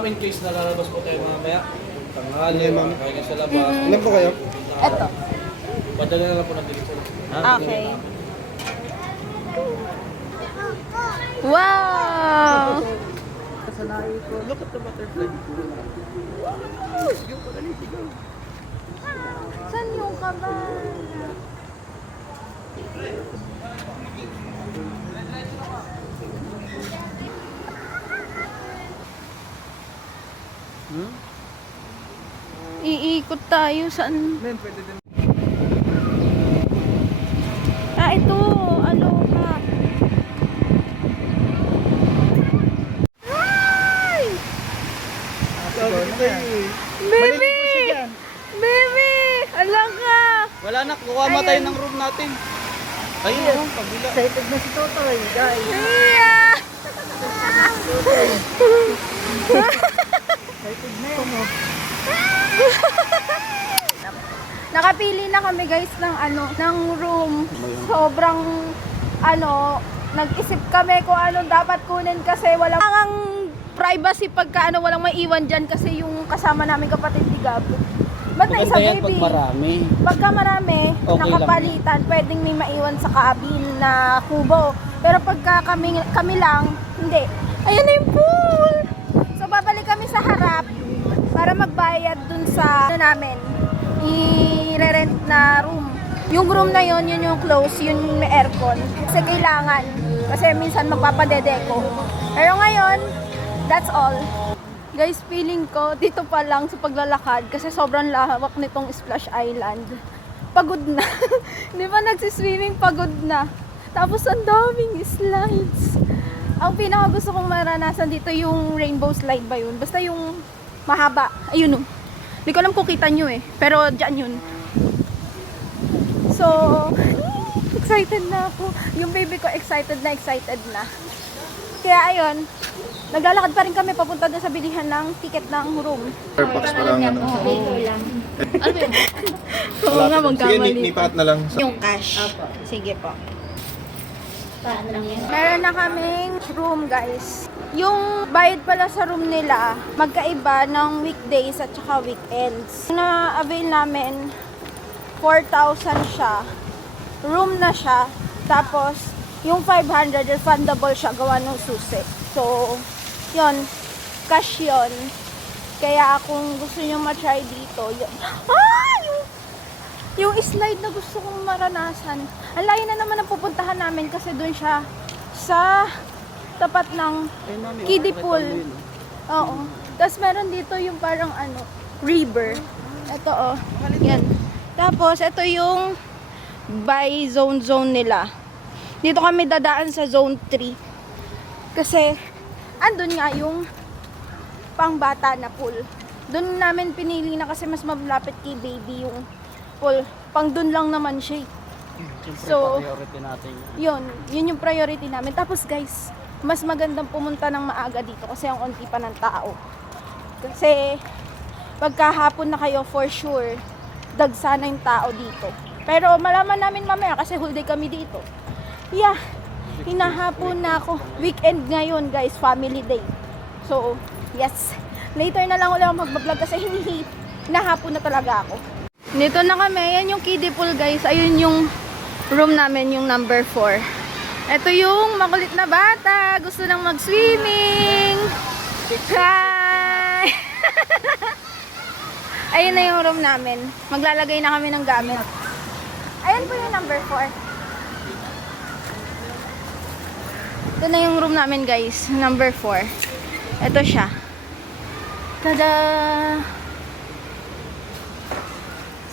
Ma'am, in case na lalabas po tayo mamaya, tanghali, Okay, ma'am. kaya sa labas. Ilan po kayo? Eto. Padala na lang po ng delivery. Okay. Wow! Kasanayi ko. Look at the butterfly. Sige po, dali, sigaw. Saan yung kaban? Iikot tayo saan? Men, pwede din. Ah, ito. Aloha. Ay! Sabi ko tayo eh. Baby! Baby! Alang ka! Wala na, kukuha mo tayo ng room natin. Ayun, oh, pabila. Excited na si Totoy, guys. Yeah! Excited na yun, oh. Nakapili na kami guys ng ng room. Sobrang nag-isip kami kung ano dapat kunin kasi walang ang privacy pagka walang maiwan diyan kasi yung kasama namin kapatid ni Gab. Ba't na isa yan pag baby? marami. Pagka marami, Okay nakapalitan, pwedeng may maiwan sa cabin na kubo. Pero pagka kami lang, hindi. Ayan na yung pool! So babalik kami sa harap para magbayad dun sa namin. I-rent na room. Yung room na yun yung close, yun may aircon. Kasi kailangan. Kasi minsan magpapadedeko. Pero ngayon, that's all. Guys, feeling ko dito pa lang sa paglalakad kasi sobrang lawak nitong Splash Island. Pagod na. Di ba nagsiswimming, pagod na. Tapos ang daming slides. Ang pinaka gusto kong maranasan dito yung rainbow slide ba yun? Basta yung mahaba. Ayun o. Hindi ko alam kung kita nyo eh. Pero dyan yun. So, excited na ako. Yung baby ko excited na. Kaya ayun, naglalakad pa rin kami papunta doon sa bilihan ng ticket ng room. Fairfax pa lang, ano. Oo nga, Sige, magkamali. nipat na lang. Yung cash. Sige po. Meron na kaming room guys. Yung bayad pala sa room nila, magkaiba ng weekdays at saka weekends. Na-avail namin, 4,000 siya. Room na siya. Tapos, yung 500 refundable siya gawa ng susi. So, yon cash yon. Kaya kung gusto nyo ma-try dito, yun. Ah! Yung slide na gusto kong maranasan. Ang layo na naman ang pupuntahan namin kasi doon siya sa tapat ng kiddie pool. Oo. Tapos meron dito yung parang river. Ito oh. Yan. Tapos ito yung by zone nila. Dito kami dadaan sa zone 3. Kasi andun nga yung pangbata na pool. Doon namin pinili na kasi mas malapit kay baby yung pool. Pang doon lang naman siya. So, priority natin. yun yung priority namin. Tapos guys, mas magandang pumunta ng maaga dito kasi ang unti pa ng tao. Kasi pagkahapon na kayo for sure, dagsa na yung tao dito. Pero malaman namin mamaya kasi whole day kami dito. Yeah, hinahapon na ako. Weekend ngayon guys, family day. So, yes. Later na lang ulit ako mag-vlog kasi hinahapon na talaga ako. Dito na kami. Yan yung kiddie pool guys. Ayun yung room namin, yung number 4. Ito yung makulit na bata. Gusto nang mag-swimming. Hi! Ayun na yung room namin. Maglalagay na kami ng gamit. Ayan po yung number 4. Ito na yung room namin guys. Number 4. Ito siya. Tada!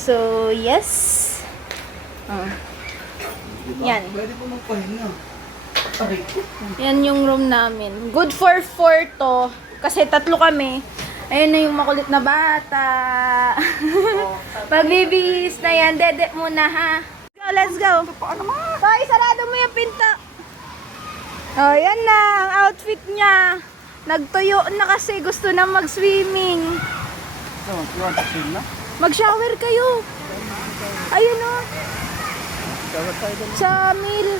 So, yes. Yan. Pwede po magpahinga. Yan yung room namin. Good for 4 to. Kasi 3 kami. Ayun na yung makulit na bata. Pag-bibihis na yan. Dede muna ha. Let's go. Hoy, sarado mo yung pinto. Oh, yan na. Ang outfit niya. Nagtuyo na kasi. Gusto na mag-swimming. So, you want to swim na? Mag-shower kayo. Ayun o. Shower tayo doon. Sa meal.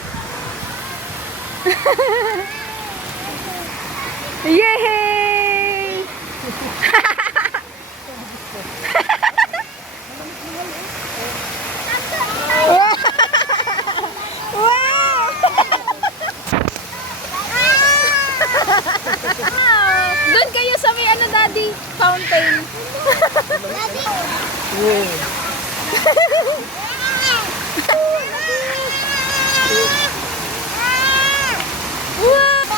Yay! Doon kayo sa may ano, Daddy? Fountain. Wow!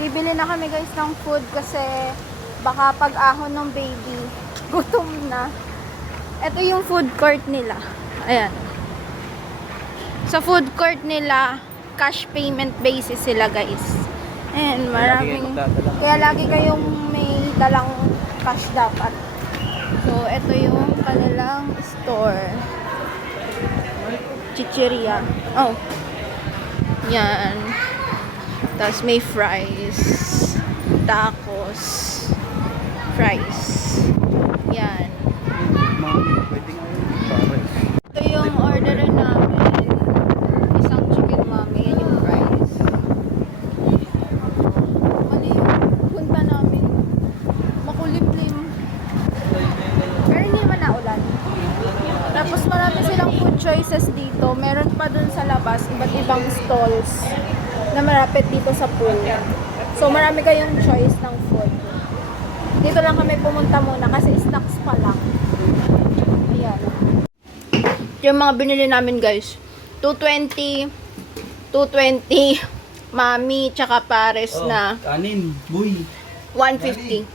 Bibili na kami guys ng food kasi baka pag-ahon ng baby, gutom na. Ito yung food court nila. Ayan. Sa food court nila, cash payment basis sila guys. Ayan, maraming... Kaya lagi kayong may dalang cash dapat. So, ito yung kanilang store. Chicheria. Oh. Yan. Tapos may fries. Tacos. Fries. Yan. Ito yung orderin namin. Isang chicken mommy. Yan yung fries. Ano yung punta namin? Makulimlim. Pero hindi naman naulan. Tapos marami silang food choices dito. Meron pa dun sa labas, iba't ibang stalls na malapit dito sa pool. So marami kayong choice ng food. Dito lang kami pumunta muna kasi snacks pa lang. Ayan. Yung mga binili namin guys. 220, mami, tsaka pares na Kanin, buy. 150.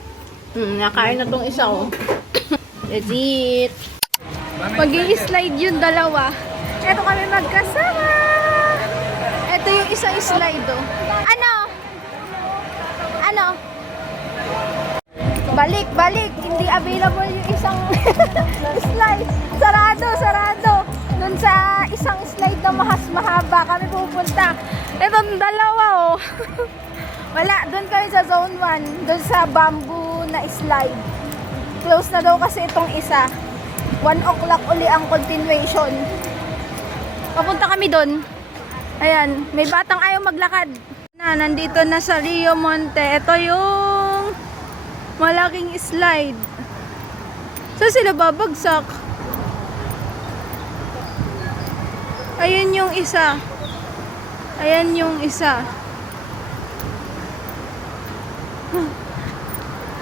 Nakain na tong isa ko. That's it. Mag-i-slide yung dalawa. Ito kami magkasama. Ito yung isang slide oh. Ano? Ano? Balik, balik. Hindi available yung isang slide. Sarado, sarado. Doon sa isang slide na mahaba kami pupunta. Itong dalawa oh. Wala, doon kami sa zone 1. Doon sa bamboo na slide. Close na daw kasi itong isa. 1 o'clock uli ang continuation. Papunta kami doon. Ayan, may batang ayaw maglakad. Nandito na sa Rio Monte. Ito yung malaking slide. Saan sila babagsak? Ayan yung isa. Ayan yung isa.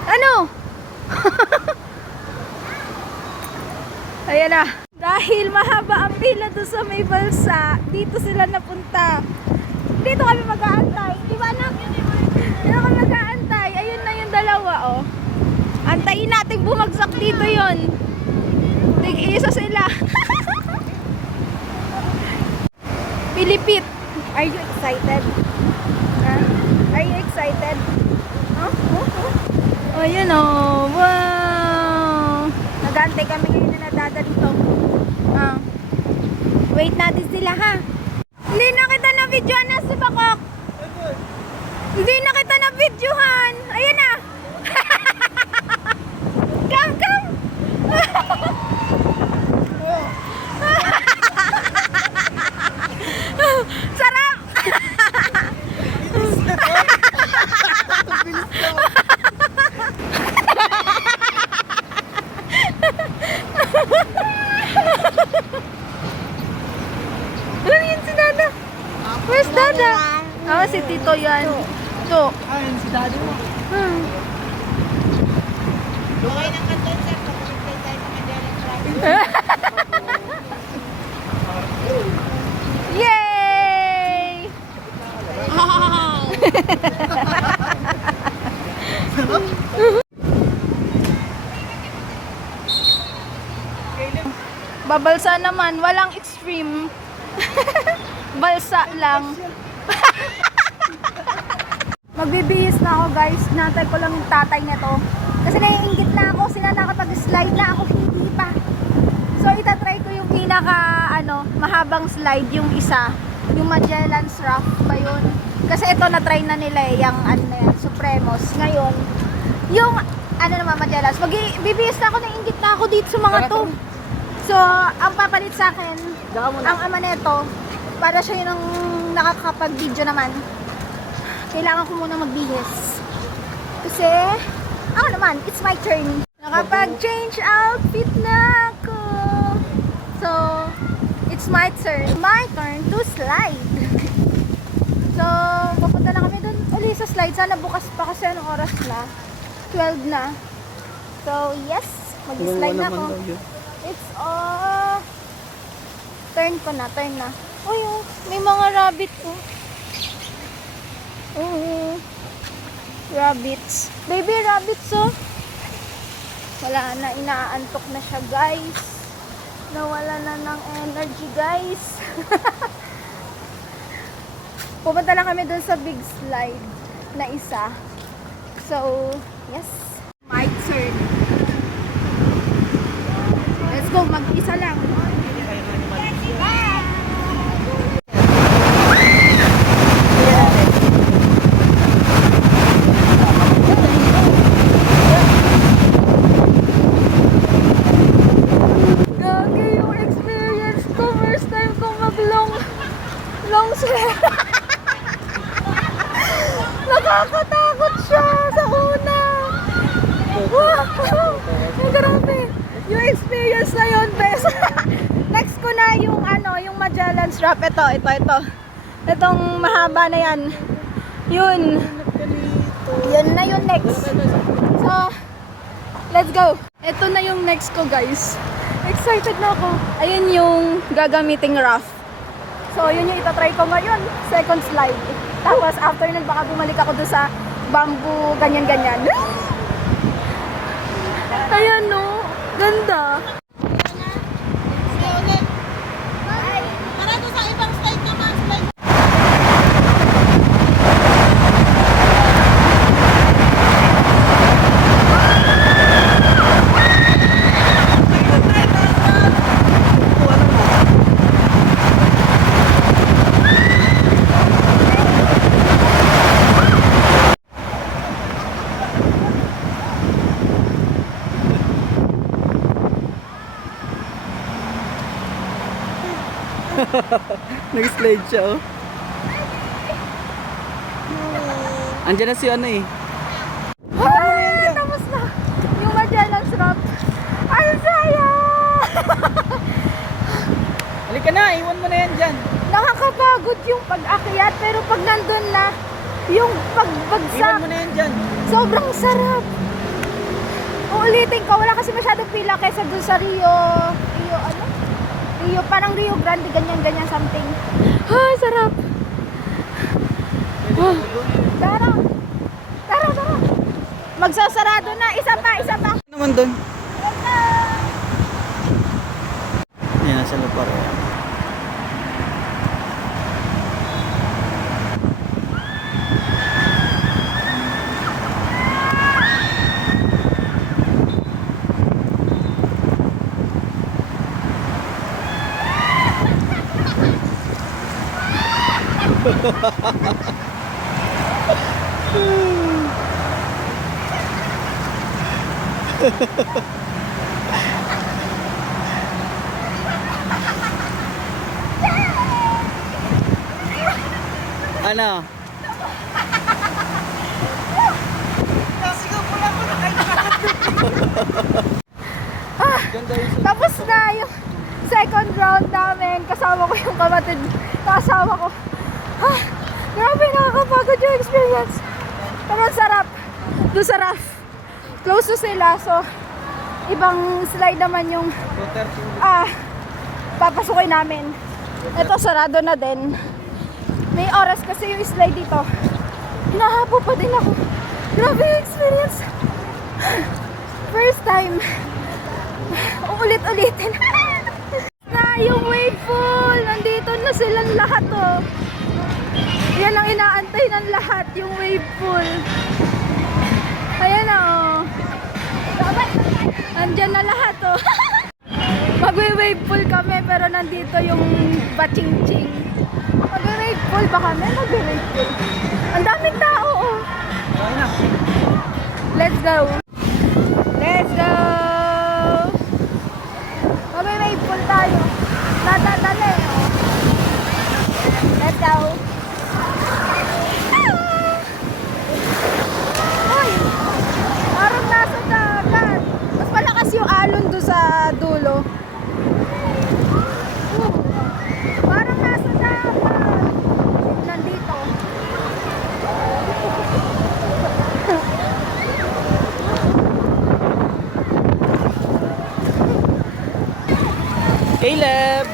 Ano? Ayan na. Dahil mahaba ang pila doon sa may balsa, dito sila napunta. Dito kami mag-aantay. Di ba anak? Dito kami mag-aantay. Ayun na yung dalawa, oh. Antayin natin bumagsak dito yon. Tig-isa sila. Pilipit. Are you excited? Are you excited? Huh? Oh, yun oh. Wow. Nag-aantay kami ngayon na nadadalito. Wait natin sila ha. Hindi na kita na videohan na si Bakok. Hindi na kita na videohan. Ayan na. Come, come. Sarap. Ano yun si Dada? Where's Dada? Ah, si Tito yan. Ito. Ayun, si daddy mo. Okay ng kanton, sir. Kapag-play tayo sa Mandela Drive. Yay! Babalsa naman, walang extreme. Balsa lang. Magbibihis na ako guys. Natay ko lang yung tatay nito. Kasi naiingit na ako. Sila nakapag-slide na ako. Hindi pa. So itatry ko yung pinaka mahabang slide yung isa. Yung Magellan's Raft ba yun? Kasi ito na-try na nila eh. Yung Supremos. Ngayon, yung Magellan's. Magbibihis na ako. Naiingit na ako dito sa mga to. So, ang papalit sa akin, ang ama nito, para siya yung nakakapag-video naman. Kailangan ko muna magbihis. Kasi, ako naman, it's my turn. Nakapag-change outfit na! It's my turn. My turn to slide. So, papunta na kami dun uli sa slide. Sana bukas pa kasi anong oras na? 12 na. So, yes. Mag-slide na ako. It's turn ko na, turn na. Uy, oh, may mga rabbit po. Rabbits. Baby rabbits, oh. Wala na, inaantok na siya, guys. Nawala na ng energy, guys. Pupunta na kami dun sa big slide na isa. So, yes. My turn. Let's go, mag-isa lang. Gagi yung experience ko. First time ko long sled. Nakakatakot siya sa una. Wow! Ay, grabe. Yung experience na yun, best. Next ko na yung yung Magellan's Drop. Ito. Itong mahaba na yan. Yun na yung next. So, let's go. Ito na yung next ko, guys. Excited na ako. Ayun yung gagamiting raft. So, yun yung itatry ko ngayon. Second slide. Tapos, after nun, baka bumalik ako doon sa bamboo, ganyan-ganyan. Ayan, no. Ganda. Sige ulit. Para doon sa ibang slide naman. Slide. Nag-slide siya, oh. Andiyan na si ano eh. Tapos na. Yung Magellan's Drop. Ang saya! Halika na, iwan mo na yan dyan. Nakakapagod yung pag-akyat, pero pag nandun na, yung pagbagsak, Iwan mo na yan dyan. sobrang sarap. Uulitin ko, wala kasi masyadong pila kaysa dun sa Rio, parang Rio Grande, ganyan-ganyan something. Ay, sarap. Tara. Magsasarado na, isa pa. Ano naman doon? Yan, nasa lupa rin. Ano? Ganda yung Tapos na yung second round namin. Kasama ko yung kapatid. Kasama ko. Grabe, nakakapagod yung experience. Pero ang sarap. Doon sa raft. Close to sila. So, ibang slide naman yung papasukin namin. Ito, sarado na din. May oras kasi yung slide dito. Hinahapo pa din ako. Grabe yung experience. First time. Uulit-ulitin. Na yung wave pool. Nandito na silang lahat, oh. Yan ang inaantay ng lahat, yung wave pool. Ayan na, oh. Andyan na lahat, oh. Magwe-wave pool kami, pero nandito yung baching-ching. Magwe-wave pool ba kami? Magwe-wave pool. Ang daming tao, oh. Let's go. Let's go. Magwe-wave pool tayo. Nadadali, oh. Let's go. Ay! Parang nasa dagat. Mas malakas yung alon doon sa dulo. Caleb!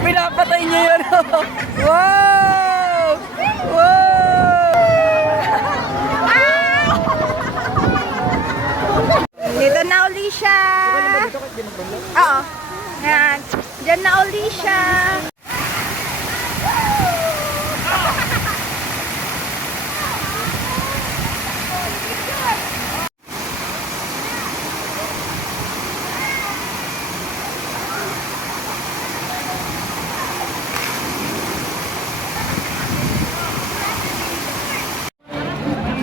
Pinapatay niya yun. Wow! Wow! Dito na uli siya. Oo. Yan. Diyan na uli siya.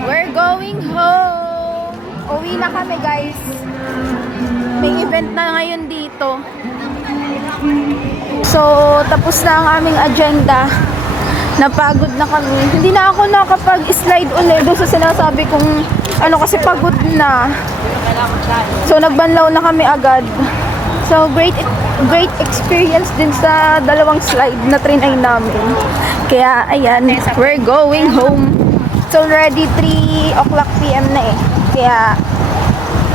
We're going home. Uwi na kami, guys. May event na ngayon dito. So, tapos na ang aming agenda. Napagod na kami. Hindi na ako nakapag-slide ulit doon sa sinasabi kong ano kasi pagod na. So, nagbanlaw na kami agad. So, great experience din sa dalawang slide na trinay namin. Kaya, ayan, we're going home. It's already 3 o'clock PM na eh. Kaya,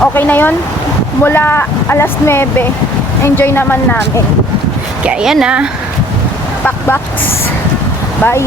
okay na yon. Mula alas 9, enjoy naman namin. Kaya yan na. Pack box. Bye!